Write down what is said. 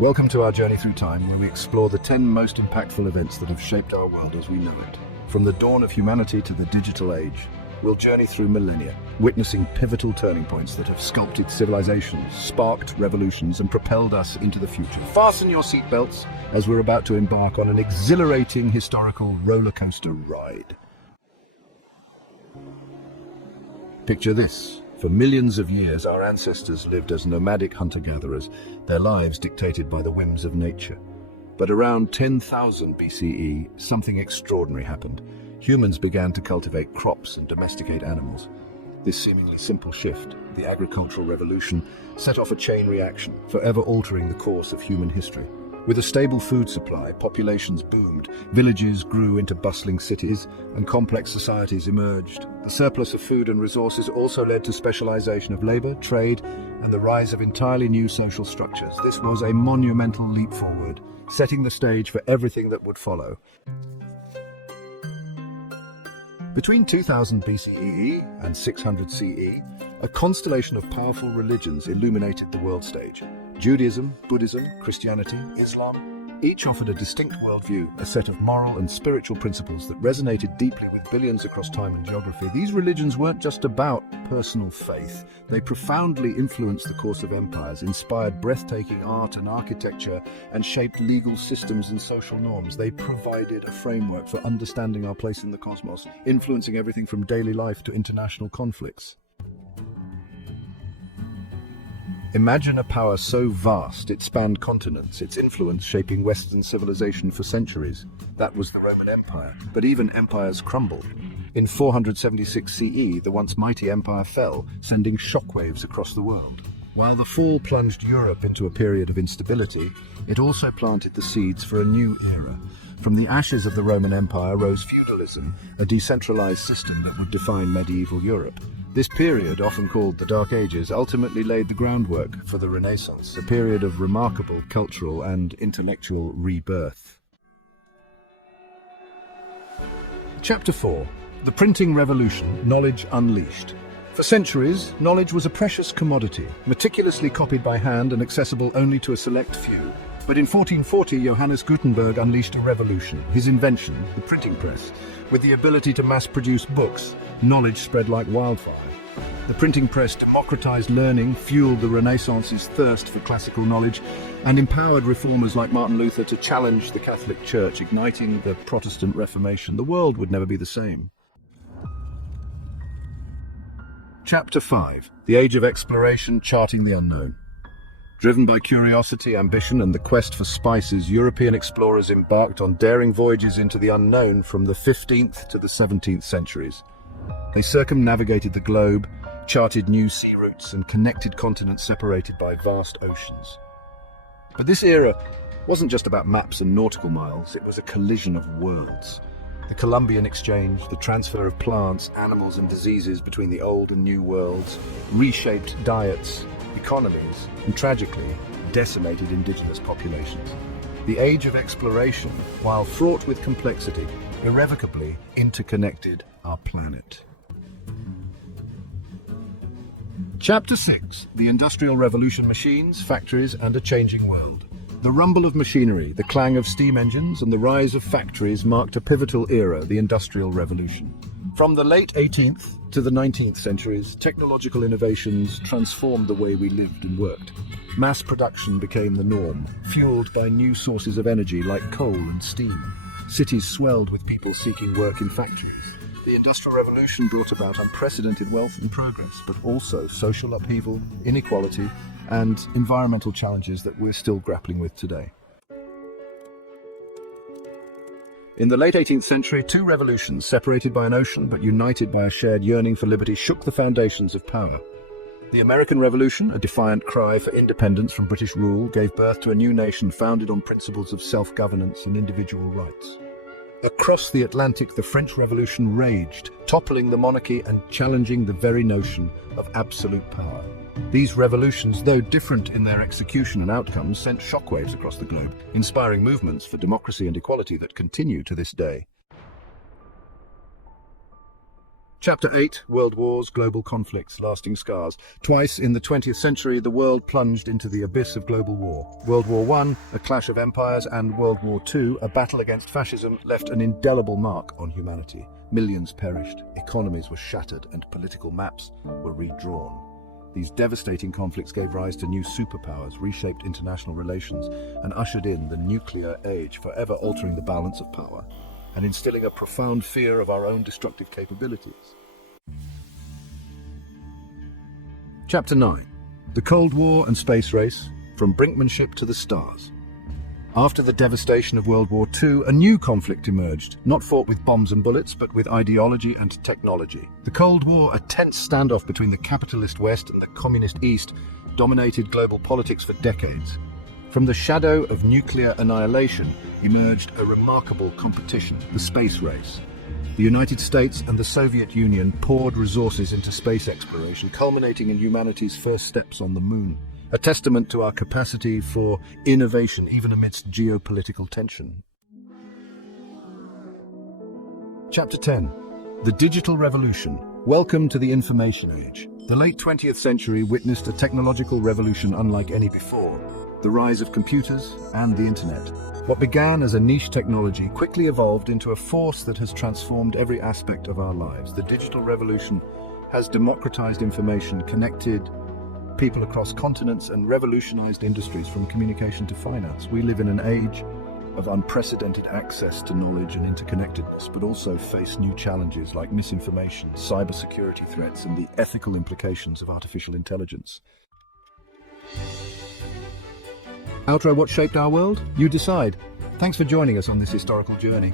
Welcome to our journey through time, where we explore the 10 most impactful events that have shaped our world as we know it. From the dawn of humanity to the digital age, we'll journey through millennia, witnessing pivotal turning points that have sculpted civilizations, sparked revolutions, and propelled us into the future. Fasten your seatbelts as we're about to embark on an exhilarating historical roller coaster ride. Picture this. For millions of years, our ancestors lived as nomadic hunter-gatherers, their lives dictated by the whims of nature. But around 10,000 BCE, something extraordinary happened. Humans began to cultivate crops and domesticate animals. This seemingly simple shift, the agricultural revolution, set off a chain reaction, forever altering the course of human history. With a stable food supply, populations boomed, villages grew into bustling cities, and complex societies emerged. The surplus of food and resources also led to specialization of labor, trade, and the rise of entirely new social structures. This was a monumental leap forward, setting the stage for everything that would follow. Between 2000 BCE and 600 CE, a constellation of powerful religions illuminated the world stage. Judaism, Buddhism, Christianity, Islam, each offered a distinct worldview, a set of moral and spiritual principles that resonated deeply with billions across time and geography. These religions weren't just about personal faith. They profoundly influenced the course of empires, inspired breathtaking art and architecture, and shaped legal systems and social norms. They provided a framework for understanding our place in the cosmos, influencing everything from daily life to international conflicts. Imagine a power so vast it spanned continents, its influence shaping Western civilization for centuries. That was the Roman Empire. But even empires crumbled. In 476 CE, the once mighty empire fell, sending shockwaves across the world. While the fall plunged Europe into a period of instability, it also planted the seeds for a new era. From the ashes of the Roman Empire rose feudalism, a decentralized system that would define medieval Europe. This period, often called the Dark Ages, ultimately laid the groundwork for the Renaissance, a period of remarkable cultural and intellectual rebirth. Chapter 4. The Printing Revolution, Knowledge Unleashed. For centuries, knowledge was a precious commodity, meticulously copied by hand and accessible only to a select few. But in 1440, Johannes Gutenberg unleashed a revolution. His invention, the printing press, with the ability to mass-produce books, knowledge spread like wildfire. The printing press democratized learning, fueled the Renaissance's thirst for classical knowledge, and empowered reformers like Martin Luther to challenge the Catholic Church, igniting the Protestant Reformation. The world would never be the same. Chapter 5. The Age of Exploration, Charting the Unknown. Driven by curiosity, ambition, and the quest for spices, European explorers embarked on daring voyages into the unknown from the 15th to the 17th centuries. They circumnavigated the globe, charted new sea routes, and connected continents separated by vast oceans. But this era wasn't just about maps and nautical miles, it was a collision of worlds. The Columbian Exchange, the transfer of plants, animals, and diseases between the old and new worlds, reshaped diets, economies, and tragically, decimated indigenous populations. The Age of Exploration, while fraught with complexity, irrevocably interconnected our planet. Chapter 6. The Industrial Revolution, Machines, Factories, and a Changing World. The rumble of machinery, the clang of steam engines, and the rise of factories marked a pivotal era, the Industrial Revolution. From the late 18th to the 19th centuries, technological innovations transformed the way we lived and worked. Mass production became the norm, fueled by new sources of energy like coal and steam. Cities swelled with people seeking work in factories. The Industrial Revolution brought about unprecedented wealth and progress, but also social upheaval, inequality, and environmental challenges that we're still grappling with today. In the late 18th century, two revolutions, separated by an ocean but united by a shared yearning for liberty, shook the foundations of power. The American Revolution, a defiant cry for independence from British rule, gave birth to a new nation founded on principles of self-governance and individual rights. Across the Atlantic, the French Revolution raged, toppling the monarchy and challenging the very notion of absolute power. These revolutions, though different in their execution and outcomes, sent shockwaves across the globe, inspiring movements for democracy and equality that continue to this day. Chapter 8, World Wars, Global Conflicts, Lasting Scars. Twice in the 20th century, the world plunged into the abyss of global war. World War I, a clash of empires, and World War II, a battle against fascism, left an indelible mark on humanity. Millions perished, economies were shattered, and political maps were redrawn. These devastating conflicts gave rise to new superpowers, reshaped international relations, and ushered in the nuclear age, forever altering the balance of power and instilling a profound fear of our own destructive capabilities. Chapter 9. The Cold War and Space Race, from brinkmanship to the stars. After the devastation of World War II, a new conflict emerged, not fought with bombs and bullets, but with ideology and technology. The Cold War, a tense standoff between the capitalist West and the communist East, dominated global politics for decades. From the shadow of nuclear annihilation emerged a remarkable competition, the space race. The United States and the Soviet Union poured resources into space exploration, culminating in humanity's first steps on the moon, a testament to our capacity for innovation even amidst geopolitical tension. Chapter 10. The Digital Revolution. Welcome to the Information Age. The late 20th century witnessed a technological revolution unlike any before. The rise of computers and the internet. What began as a niche technology quickly evolved into a force that has transformed every aspect of our lives. The digital revolution has democratized information, connected people across continents, and revolutionized industries from communication to finance. We live in an age of unprecedented access to knowledge and interconnectedness, but also face new challenges like misinformation, cybersecurity threats, and the ethical implications of artificial intelligence. Outro, what shaped our world? You decide. Thanks for joining us on this historical journey.